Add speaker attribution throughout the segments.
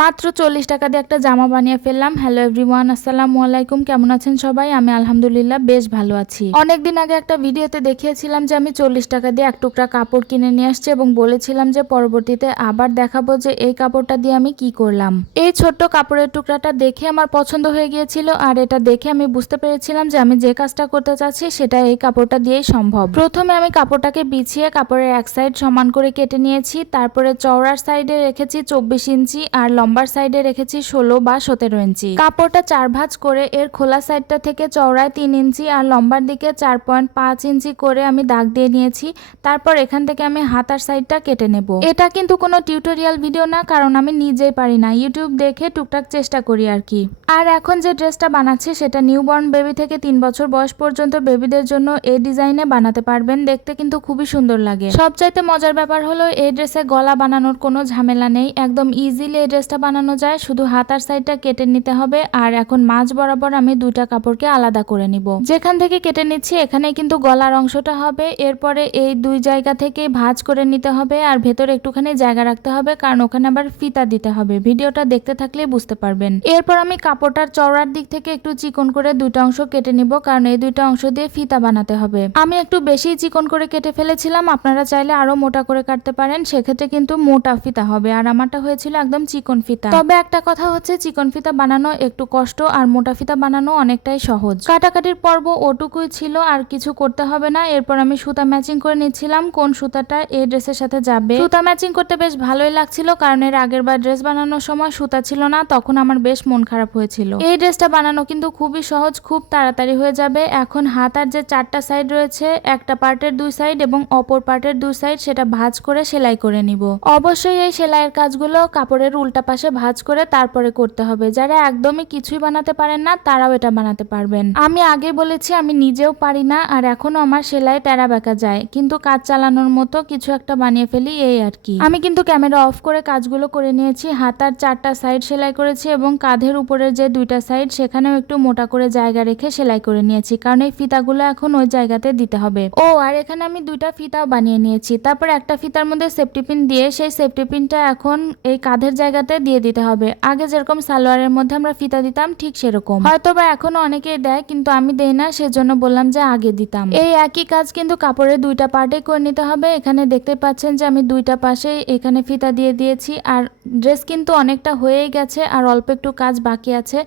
Speaker 1: মাত্র চল্লিশ টাকা দিয়ে একটা জামা বানিয়ে ফেললাম। হ্যালো এভরিওয়ান আসসালামু আলাইকুম। কেমন আছেন সবাই? আমি আলহামদুলিল্লাহ বেশ ভালো আছি। অনেকদিন আগে একটা ভিডিওতে দেখিয়েছিলাম যে আমি চল্লিশ টাকা দিয়ে এক টুকরা কাপড় কিনে নিয়ে আসছি এবং বলেছিলাম যে পরবর্তীতে আবার দেখাবো যে এই কাপড়টা দিয়ে আমি কি করলাম। এই ছোট্ট কাপড়ের টুকরাটা দেখে আমার পছন্দ হয়ে গিয়েছিল আর এটা দেখে আমি বুঝতে পেরেছিলাম যে আমি যে কাজটা করতে চাচ্ছি সেটা এই কাপড়টা দিয়েই সম্ভব। প্রথমে আমি কাপড়টাকে বিছিয়ে কাপড়ের এক সাইড সমান করে কেটে নিয়েছি, তারপরে চওড়ার সাইডে রেখেছি চব্বিশ ইঞ্চি আর লম্বার সাইডে রেখেছি ষোলো বা সতেরো ইঞ্চি। কাপড়টা চার ভাঁজ করে এর খোলা সাইডটা থেকে চওড়ায় তিন ইঞ্চি আর লম্বার দিকে চার পয়েন্ট পাঁচ ইঞ্চি করে আমি দাগ দিয়ে নিয়েছি। তারপর এখান থেকে আমি হাতার সাইডটা কেটে নেব। এটা কিন্তু কোনো টিউটোরিয়াল ভিডিও না, কারণ আমি নিজেই পারি না। ইউটিউব দেখে টুকটাক চেষ্টা করি আর কি। আর এখন যে ড্রেসটা বানাচ্ছি, সেটা নিউবর্ন বেবি থেকে তিন বছর বয়স পর্যন্ত বেবিদের জন্য এই ডিজাইনে বানাতে পারবেন। দেখতে কিন্তু খুবই সুন্দর লাগে। সবচাইতে মজার ব্যাপার হলো, এই ড্রেসে গলা বানানোর কোনো ঝামেলা নেই। একদম ইজিলি এই ড্রেসটা বানানো যায়, শুধু হাতার সাইডটা কেটে নিতে হবে। আর এখন মাঝ বরাবর আমি দুইটা কাপড়কে আলাদা করে নিব। যেখান থেকে কেটে নিচ্ছি এখানে কিন্তু গলার অংশটা হবে। এরপরে এই দুই জায়গা থেকে ভাঁজ করে নিতে হবে আর ভেতরে একটুখানি জায়গা রাখতে হবে, কারণ ওখানে আবার ফিতা দিতে হবে। ভিডিওটা দেখতে থাকলে বুঝতে পারবেন। এরপর আমি কাপড়টার চওড়ার দিক থেকে একটু চিকন করে দুইটা অংশ কেটে নিব, কারণ এই দুইটা অংশ দিয়ে ফিতা বানাতে হবে। আমি একটু বেশি চিকন করে কেটে ফেলেছিলাম, আপনারা চাইলে আরও মোটা করে কাটতে পারেন। সেক্ষেত্রে কিন্তু মোটা ফিতা হবে। আর আমারটা হয়েছিল একদম চিকন ফিতা। তবে একটা কথা হচ্ছে, চিকন ফিতা বানানো একটু কষ্ট আর মোটা ফিতা বানানো অনেকটাই সহজ। কাটাকাটির পর্ব ওটুকুই ছিল, আর কিছু করতে হবে না। এরপর আমি সুতা ম্যাচিং করে নিচ্ছিলাম, কোন সুতাটা এই ড্রেসের সাথে যাবে। সুতা ম্যাচিং করতে বেশ ভালোই লাগছিল, কারণ এর আগের বার ড্রেস বানানোর সময় সুতা ছিল না, তখন আমার বেশ মন খারাপ হয়েছিল। এই ড্রেসটা বানানো কিন্তু খুবই সহজ, খুব তাড়াতাড়ি হয়ে যাবে। এখন হাত আর যে চারটা সাইড রয়েছে, একটা পার্টের দুই সাইড এবং অপর পার্টের দুই সাইড, সেটা ভাঁজ করে সেলাই করে নিব। অবশ্যই এই সেলাইয়ের কাজগুলো কাপড়ের উল্টা পাশে ভাঁজ করে তারপরে করতে হবে। যারা একদমই কিছুই বানাতে পারেন না, তারাও এটা বানাতে পারবেন। আমি আগে বলেছি, আমি নিজেও পারি না, আর এখনও আমার সেলাই টেরা বেঁকা যায়। কিন্তু কাজ চালানোর মতো কিছু একটা বানিয়ে ফেলি, এই আর কি। আমি কিন্তু ক্যামেরা অফ করে কাজগুলো করে নিয়েছি। হাতার চারটা সাইড সেলাই করেছি এবং কাঁধের উপরের যে দুইটা সাইড, সেখানেও একটু মোটা করে জায়গা রেখে সেলাই করে নিয়েছি। কারণ এই ফিতাগুলো এখন ওই জায়গাতে দিতে হবে। ও, আর এখানে আমি দুইটা ফিতাও বানিয়ে নিয়েছি। তারপর একটা ফিতার মধ্যে সেফটি পিন দিয়ে, সেই সেফটি পিনটা এখন এই কাঁধের জায়গাতে দিয়ে দিতে হবে। আগে যেরকম সালোয়ারের মধ্যে আমরা ফিতা দিতাম, ঠিক সেরকম। হয়তো বা এখনও অনেকেই দেয়, কিন্তু আমি দেই না, সেজন্য বললাম যে আগে দিতাম। এই একই কাজ কিন্তু কাপড়ের দুইটা পার্টে করে নিতে হবে। এখানে দেখতে পাচ্ছেন যে আমি দুইটা পাশে এখানে ফিতা দিয়ে দিয়েছি, আর ড্রেস কিন্তু অনেকটা হয়েই গেছে, আর অল্প একটু কাজ বাকি আছে।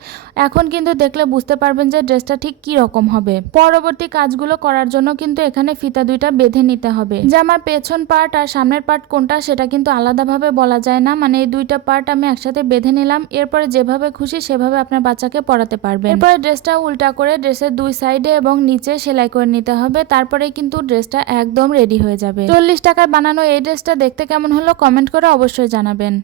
Speaker 1: এখন কিন্তু দেখলে বুঝতে পারবেন যে ড্রেসটা ঠিক কি রকম হবে। পরবর্তী কাজগুলো করার জন্য কিন্তু এখানে ফিতা দুইটা বেঁধে নিতে হবে। যে আমার পেছন পার্ট আর সামনের পার্ট কোনটা, সেটা কিন্তু আলাদাভাবে বলা যায় না। মানে এই দুইটা পার্ট আমি একসাথে বেঁধে নিলাম, এরপরে যেভাবে খুশি সেভাবে আপনার বাচ্চাকে পড়াতে পারবেন। এরপরে ড্রেসটা উল্টা করে ড্রেসের দুই সাইডে এবং নিচে সেলাই করে নিতে হবে তারপরে কিন্তু ড্রেসটা একদম রেডি হয়ে যাবে। চল্লিশ টাকায় বানানো এই ড্রেসটা দেখতে কেমন হলো কমেন্ট করে অবশ্যই জানাবেন।